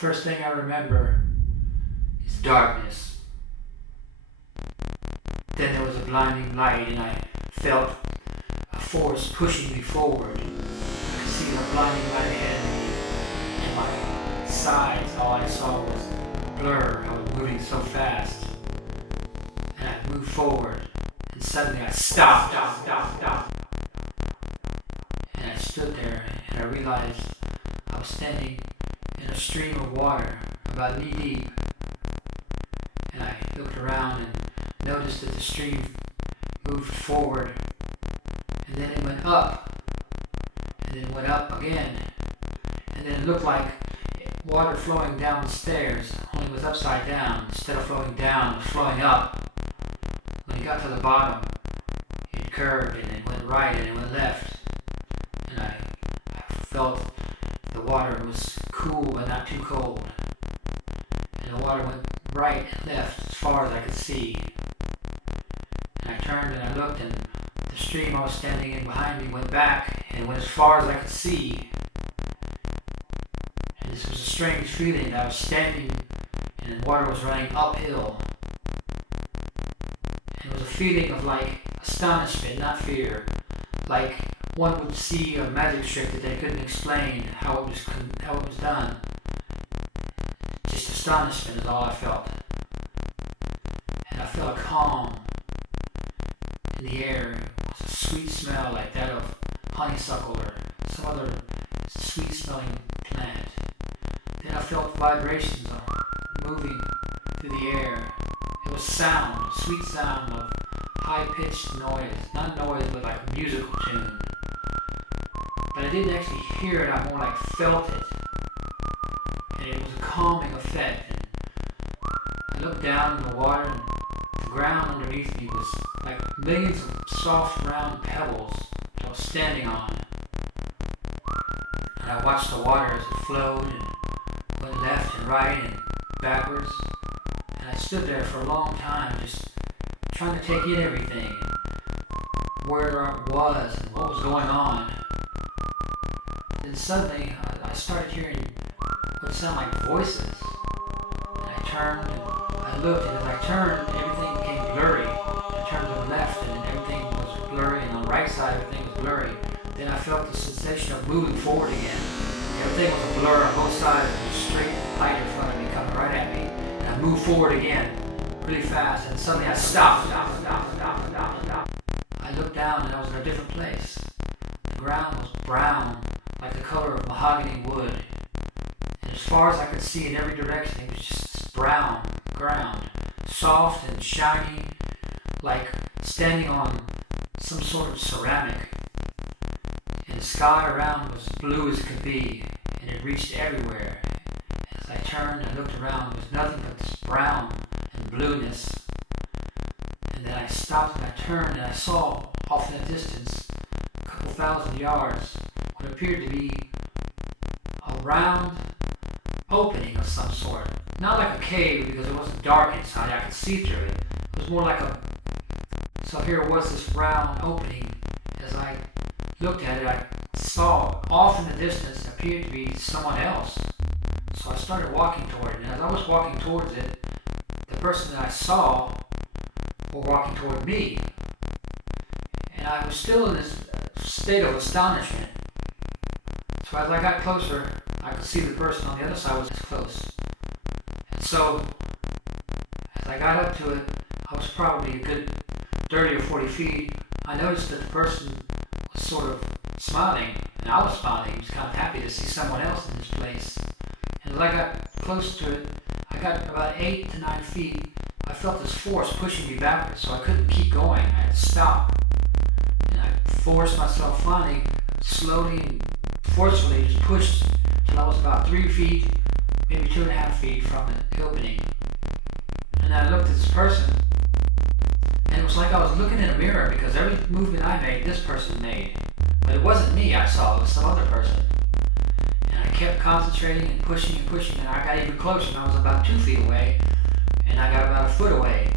First thing I remember is darkness. Then there was a blinding light and I felt a force pushing me forward. I could see a blinding light ahead of me and my sides, all I saw was blur. I was moving so fast. And I moved forward and suddenly I stopped. And I stood there and I realized I was standing in a stream of water about knee deep. And I looked around and noticed that the stream moved forward and then it went up and then went up again and then it looked like water flowing down the stairs, only it was upside down. Instead of flowing down, it was flowing up. When it got to the bottom, it curved and it went right and it went left. And I felt the water was cool but not too cold. And the water went right and left as far as I could see. And I turned and I looked and the stream I was standing in behind me went back and went as far as I could see. And this was a strange feeling that I was standing and the water was running uphill. And it was a feeling of like astonishment, not fear. Like one would see a magic trick that they couldn't explain how it was done. Just astonishment is all I felt. And I felt a calm in the air. It was a sweet smell like that of honeysuckle or some other sweet smelling plant. Then I felt vibrations moving through the air. It was sound, a sweet sound of high-pitched noise. Not noise, but like a musical tune. But I didn't actually hear it, I more like felt it. And it was a calming effect. And I looked down in the water and the ground underneath me was like millions of soft round pebbles that I was standing on. And I watched the water as it flowed and went left and right and backwards. And I stood there for a long time just trying to take in everything and where I was and what was going on. Then suddenly I started hearing what sounded like voices. And I turned and I looked, and as I turned, everything became blurry. I turned to the left and everything was blurry, and on the right side everything was blurry. Then I felt the sensation of moving forward again. Everything was a blur on both sides, and a straight light in front of me coming right at me. And I moved forward again, really fast, and suddenly I stopped. I looked down and I was in a different place. The ground was brown, like the color of mahogany wood. And as far as I could see in every direction, it was just brown ground, soft and shiny, like standing on some sort of ceramic. And the sky around was blue as could be, and it reached everywhere. As I turned and looked around, there was nothing but this brown and blueness. And then I stopped and I turned and I saw off in the distance, a couple thousand yards, what appeared to be a round opening of some sort. Not like a cave because it wasn't dark inside, I could see through it. It was more like so here was this round opening. As I looked at it, I saw off in the distance appeared to be someone else. So I started walking toward it, and as I was walking towards it, the person that I saw were walking toward me. And I was still in this state of astonishment. So as I got closer, I could see the person on the other side was close. And so, as I got up to it, I was probably a good 30 or 40 feet. I noticed that the person was sort of smiling, and I was smiling. He was kind of happy to see someone else in this place. And as I got close to it, I got about 8 to 9 feet. I felt this force pushing me backwards, so I couldn't keep going. I had to stop. And I forced myself finally, slowly and forcefully, just pushed till I was about 3 feet, maybe 2.5 feet from the opening. And I looked at this person, and it was like I was looking in a mirror because every movement I made, this person made. But it wasn't me I saw, it was some other person. And I kept concentrating and pushing, and I got even closer, and I was about 2 feet away, and I got about a foot away.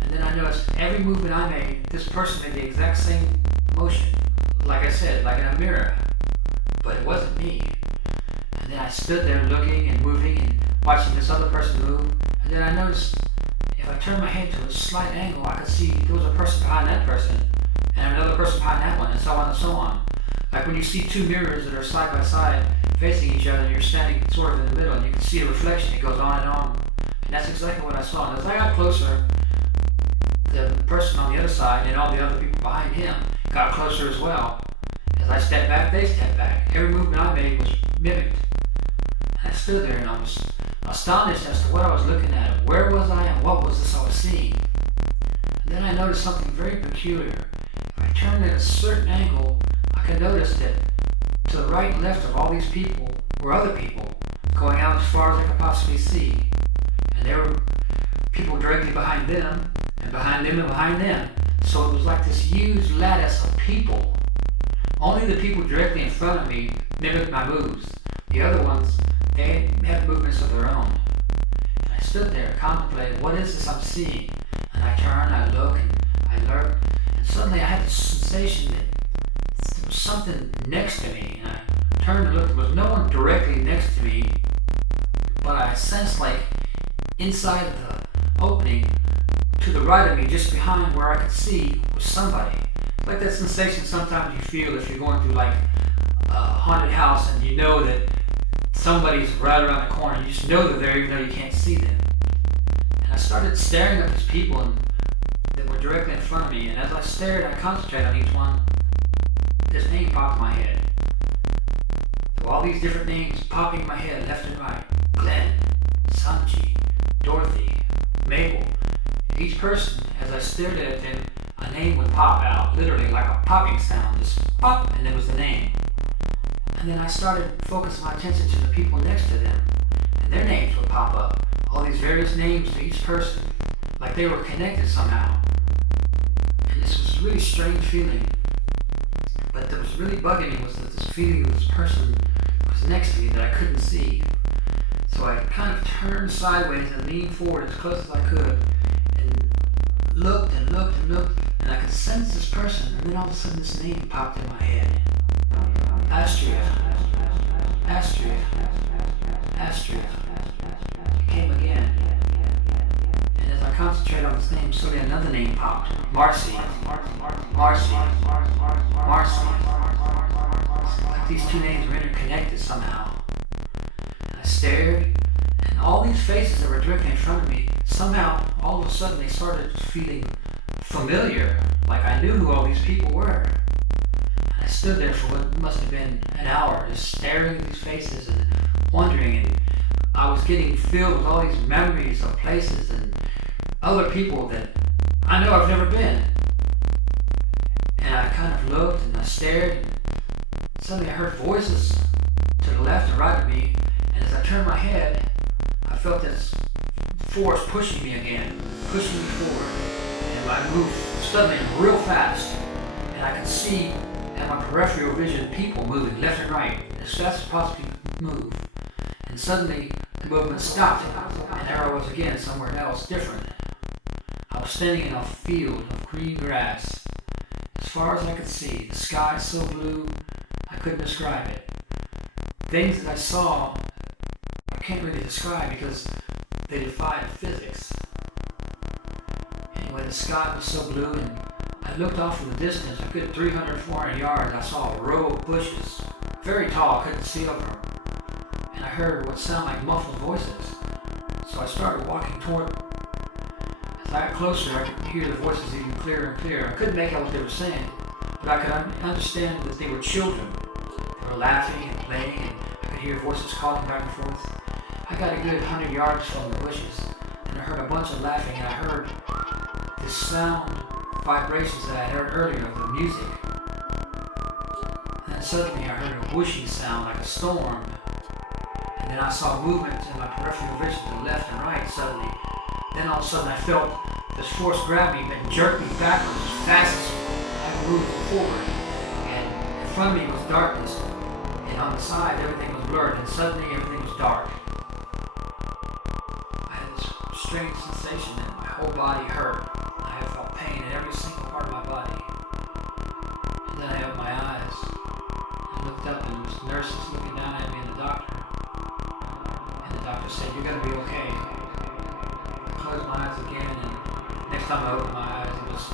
And then I noticed every movement I made, this person made the exact same motion. Like I said, like in a mirror. But it wasn't me. And then I stood there looking and moving and watching this other person move. And then I noticed if I turned my head to a slight angle, I could see there was a person behind that person and another person behind that one, and so on and so on. Like when you see two mirrors that are side by side facing each other and you're standing sort of in the middle and you can see a reflection, it goes on and on. And that's exactly what I saw. And as I got closer, the person on the other side and all the other people behind him got closer as well. As I stepped back, they stepped back. Every movement I made was mimicked. And I stood there and I was astonished as to what I was looking at. Where was I and what was this I was seeing? And then I noticed something very peculiar. If I turned at a certain angle, I could notice that to the right and left of all these people were other people going out as far as I could possibly see. And there were people directly behind them, and behind them, and behind them. So it was like this huge lattice of people. Only the people directly in front of me mimicked my moves. The other ones, they had movements of their own. And I stood there, contemplating, what is this I'm seeing? And I turn, I look, and I lurk, and suddenly I had this sensation that there was something next to me. And I turned and looked, there was no one directly next to me, but I sensed like inside the opening, to the right of me, just behind where I could see, was somebody. Like that sensation sometimes you feel if you're going through like a haunted house and you know that somebody's right around the corner. You just know they're there even though you can't see them. And I started staring at these people that were directly in front of me. And as I stared, I concentrated on each one. This name popped in my head. There were all these different names popping in my head, left and right. Glenn, Sanji, Dorothy, Mabel. Each person, as I stared at them, a name would pop out, literally like a popping sound, just pop, and it was the name. And then I started focusing my attention to the people next to them, and their names would pop up, all these various names to each person, like they were connected somehow. And this was a really strange feeling. But that was really bugging me was that this feeling of this person was next to me that I couldn't see. So I kind of turned sideways and leaned forward as close as I could, and looked and looked and looked, and I could sense this person, and then all of a sudden this name popped in my head. Astria. Astria. Astria. It came again. And as I concentrated on this name, suddenly another name popped. Marcy. Marcy. Marcy. Like these two names were interconnected somehow. And I stared, and all these faces that were directly in front of me, somehow, all of a sudden, they started feeling familiar, like I knew who all these people were. And I stood there for what must have been an hour, just staring at these faces and wondering, and I was getting filled with all these memories of places and other people that I know I've never been. And I kind of looked and I stared, and suddenly I heard voices to the left and right of me, and as I turned my head, I felt this force pushing me again, pushing me forward, and I moved suddenly real fast, and I could see at my peripheral vision people moving left and right as fast as possibly move, and suddenly the movement stopped, and there I was again somewhere else different. I was standing in a field of green grass, as far as I could see, the sky so blue I couldn't describe it. Things that I saw I can't really describe because they defied physics. Anyway, the sky was so blue, and I looked off in the distance, a good 300, 400 yards. I saw a row of bushes, very tall, I couldn't see over them. And I heard what sounded like muffled voices. So I started walking toward them. As I got closer, I could hear the voices even clearer and clearer. I couldn't make out what they were saying, but I could understand that they were children. They were laughing and playing, and I could hear voices calling back and forth. I got a good 100 yards from the bushes, and I heard a bunch of laughing, and I heard this sound, vibrations that I heard earlier of the music. And then suddenly I heard a whooshing sound like a storm, and then I saw movement in my peripheral vision to the left and right suddenly. Then all of a sudden I felt this force grab me and jerk me backwards as fast as I could move forward. And in front of me was darkness, and on the side everything was blurred, and suddenly everything was dark. I had this strange sensation that my whole body hurt. I felt pain in every single part of my body. And then I opened my eyes and looked up, and there was nurses looking down at me and the doctor. be okay. I closed my eyes again, and next time I opened my eyes, it was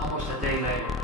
almost a day later.